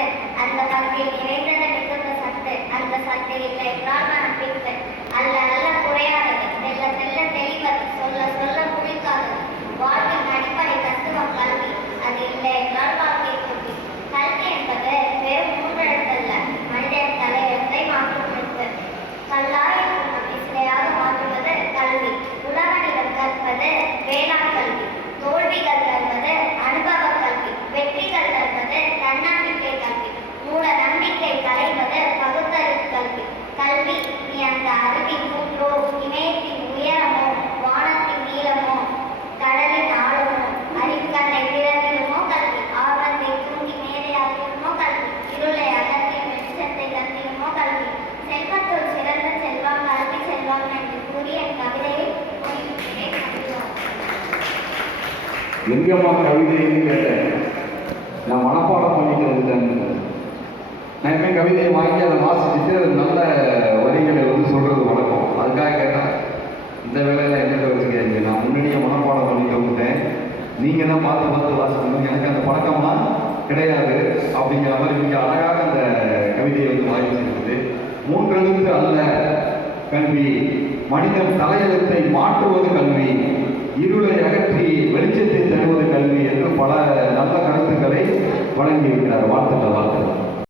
பண்பு, அந்த பண்பில் நிறைந்தது மிகுந்த சத்து, அந்த சத்து இல்லை பிராமண பின்பு, அல்ல அல்ல குறையாதது, செல்ல செல்ல தெளிவது, சொல்ல சொல்ல புளிக்காதது, வாழ்வின் அடிப்படை தத்துவம் கல்வி, அது இல்லை என்றால் வாழ்க்கை தோல்வி. கல்வி என்பது வெறும் மூன்றெழுத்தல்ல, மனிதன் தலையெழுத்தை மாற்றும் எழுத்து. கல்லாய் சிலையாக மாற்றுவது கல்வி. உலகனிடம் கற்பது வேளாண் கல்வி. தோல்விகள் தருவது அனுபவ கல்வி. வெற்றிகள் தருவது தன்னம்பிக்கை கல்வி. மூட நம்பிக்கை களைவது பகுத்தறிவு கல்வி. கல்வி நீ அந்த அறிவின் ஊற்றோ, இமயத்தின் உயரமோ, வானத்தின் நீளமோ, கடலின் ஆழமோ, அறிவுக்கண்ணை திறந்திடுமோ கல்வி. ஆர்வத்தை தூண்டி மேதையாகிடுமோ கல்வி. இருளை அகற்றி வெளிச்சத்தை தந்திடுமோ கல்வி. செல்வத்துள் சிறந்த செல்வம் கல்வி செல்வம் என்று கூறி என் கவிதையை முடிவுகிறேன். எங்கம்மா கவிதைன்னு கேட்டேன். நான் மனப்பாடம் பண்ணிக்கிறது தான். நான் எப்பயும் கவிதையை வாங்கி அதை வாசிச்சுட்டு அது நல்ல வரிகளை சொல்றது வழக்கம். அதுக்காக கேட்டேன். இந்த வேலையில் என்ன வச்சுக்கிறீங்க? நான் முன்னாடியே மனப்பாடம் பண்ணிக்க விட்டேன். நீங்கள் தான் பார்த்து பார்த்து வாசிக்கணும். எனக்கு அந்த பழக்கம்லாம் கிடையாது அப்படிங்கிற மாதிரி நீங்கள் அழகாக அந்த கவிதையை வாங்கி செஞ்சது. மூன்றெழுத்து அல்ல கல்வி, மனிதன் தலையெழுத்தை